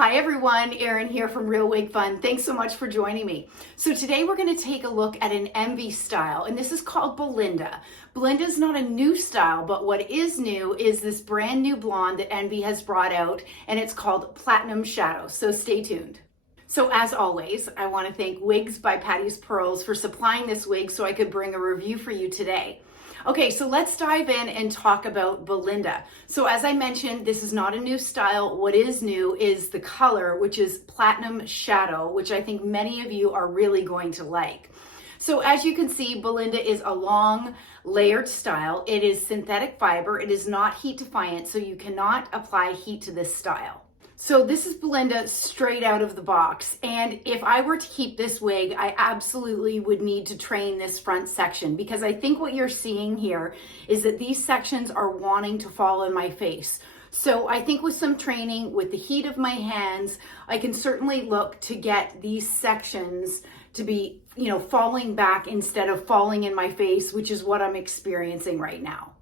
Hi everyone, Erin here from Real Wig Fun. Thanks so much for joining me. So today we're going to take a look at an Envy style, and this is called Belinda. Belinda is not a new style, but what is new is this brand new blonde that Envy has brought out, and it's called Platinum Shadow. So stay tuned. So as always, I want to thank Wigs by Patty's Pearls for supplying this wig so I could bring a review for you today. Okay, so let's dive in and talk about Belinda. So as I mentioned, this is not a new style. What is new is the color, which is Platinum Shadow, which I think many of you are really going to like. So as you can see, Belinda is a long layered style. It is synthetic fiber. It is not heat defiant, so you cannot apply heat to this style. So this is Belinda straight out of the box. And if I were to keep this wig, I absolutely would need to train this front section, because I think what you're seeing here is that these sections are wanting to fall in my face. So I think with some training, with the heat of my hands, I can certainly look to get these sections to be, falling back instead of falling in my face, which is what I'm experiencing right now.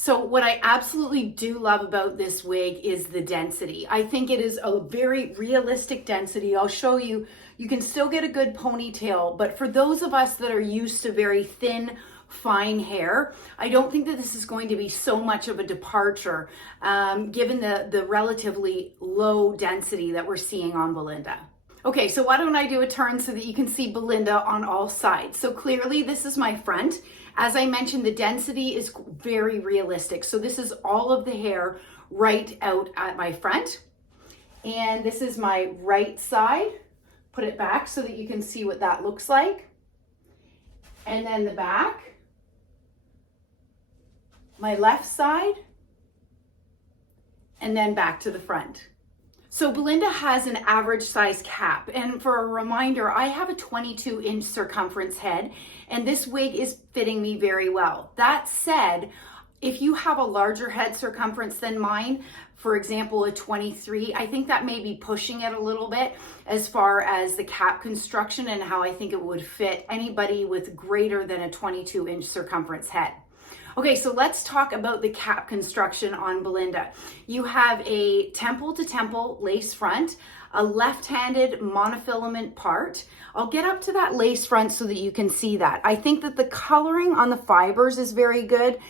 So what I absolutely do love about this wig is the density. I think it is a very realistic density. I'll show you, you can still get a good ponytail, but for those of us that are used to very thin, fine hair, I don't think that this is going to be so much of a departure, given the relatively low density that we're seeing on Belinda. Okay, so why don't I do a turn so that you can see Belinda on all sides. So clearly this is my front. As I mentioned, the density is very realistic. So this is all of the hair right out at my front. And this is my right side. Put it back so that you can see what that looks like. And then the back. My left side. And then back to the front. So Belinda has an average size cap, and for a reminder, I have a 22-inch circumference head, and this wig is fitting me very well. That said, if you have a larger head circumference than mine, for example, a 23, I think that may be pushing it a little bit as far as the cap construction and how I think it would fit anybody with greater than a 22-inch circumference head. Okay, so let's talk about the cap construction on Belinda. You have a temple to temple lace front, a left-handed monofilament part. I'll get up to that lace front so that you can see that. I think that the coloring on the fibers is very good.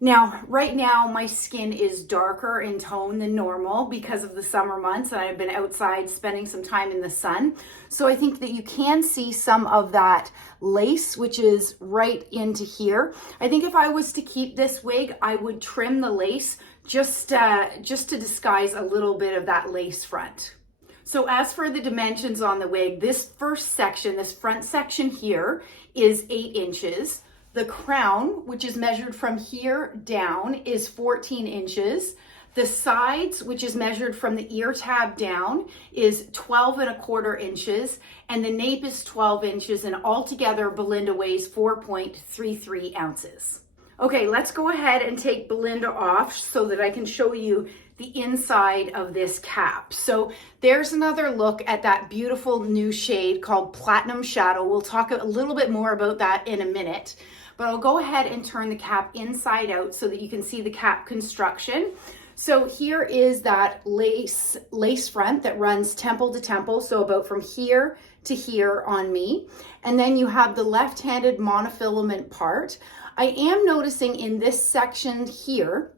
Now, right now, my skin is darker in tone than normal because of the summer months, and I've been outside spending some time in the sun. So I think that you can see some of that lace, which is right into here. I think if I was to keep this wig, I would trim the lace just to disguise a little bit of that lace front. So as for the dimensions on the wig, this first section, this front section here, is 8 inches. The crown, which is measured from here down, is 14 inches. The sides, which is measured from the ear tab down, is 12¼ inches. And the nape is 12 inches. And altogether, Belinda weighs 4.33 ounces. Okay, let's go ahead and take Belinda off so that I can show you the inside of this cap. So there's another look at that beautiful new shade called Platinum Shadow. We'll talk a little bit more about that in a minute. But I'll go ahead and turn the cap inside out so that you can see the cap construction. So here is that lace front that runs temple to temple, so about from here to here on me. And then you have the left-handed monofilament part. I am noticing in this section here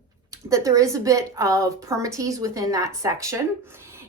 that there is a bit of permatease within that section.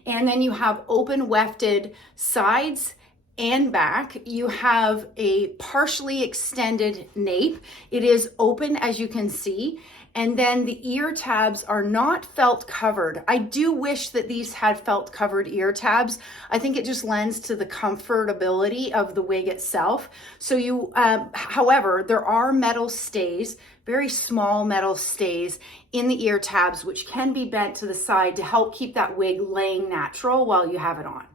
And then you have open wefted sides and back. You have a partially extended nape. It is open, as you can see. And then the ear tabs are not felt covered. I do wish that these had felt covered ear tabs. I think it just lends to the comfortability of the wig itself. So you, however, there are metal stays, very small metal stays in the ear tabs, which can be bent to the side to help keep that wig laying natural while you have it on.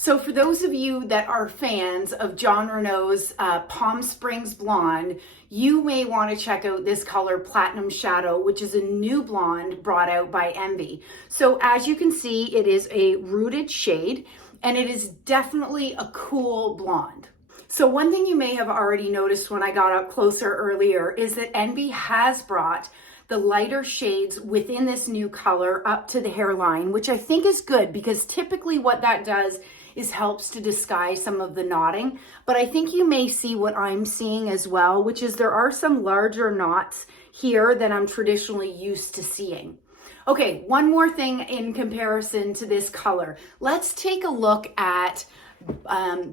So for those of you that are fans of Jon Renau's Palm Springs Blonde, you may want to check out this color Platinum Shadow, which is a new blonde brought out by Envy. So as you can see, it is a rooted shade, and it is definitely a cool blonde. So one thing you may have already noticed when I got up closer earlier is that Envy has brought the lighter shades within this new color up to the hairline, which I think is good because typically what that does is helps to disguise some of the knotting. But I think you may see what I'm seeing as well, which is there are some larger knots here than I'm traditionally used to seeing. Okay, one more thing in comparison to this color. Let's take a look at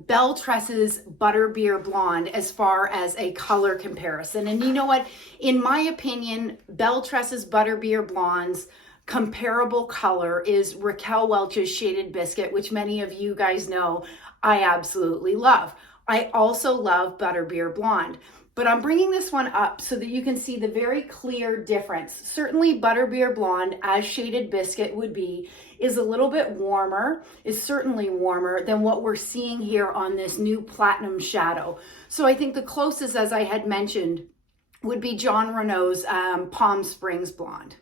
Belle Tress's Butterbeer Blonde as far as a color comparison. And you know what? In my opinion, Belle Tress's Butterbeer Blonde's comparable color is Raquel Welch's Shaded Biscuit, which many of you guys know I absolutely love. I also love Butterbeer Blonde. But I'm bringing this one up so that you can see the very clear difference. Certainly Butterbeer Blonde, as Shaded Biscuit would be, is a little bit warmer, is certainly warmer than what we're seeing here on this new Platinum Shadow. So I think the closest, as I had mentioned, would be Jon Renau's Palm Springs Blonde.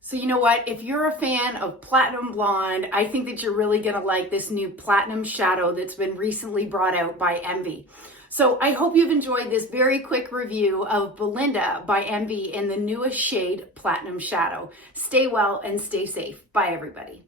So you know what, if you're a fan of Platinum Blonde, I think that you're really gonna like this new Platinum Shadow that's been recently brought out by Envy. So I hope you've enjoyed this very quick review of Belinda by Envy in the newest shade, Platinum Shadow. Stay well and stay safe. Bye, everybody.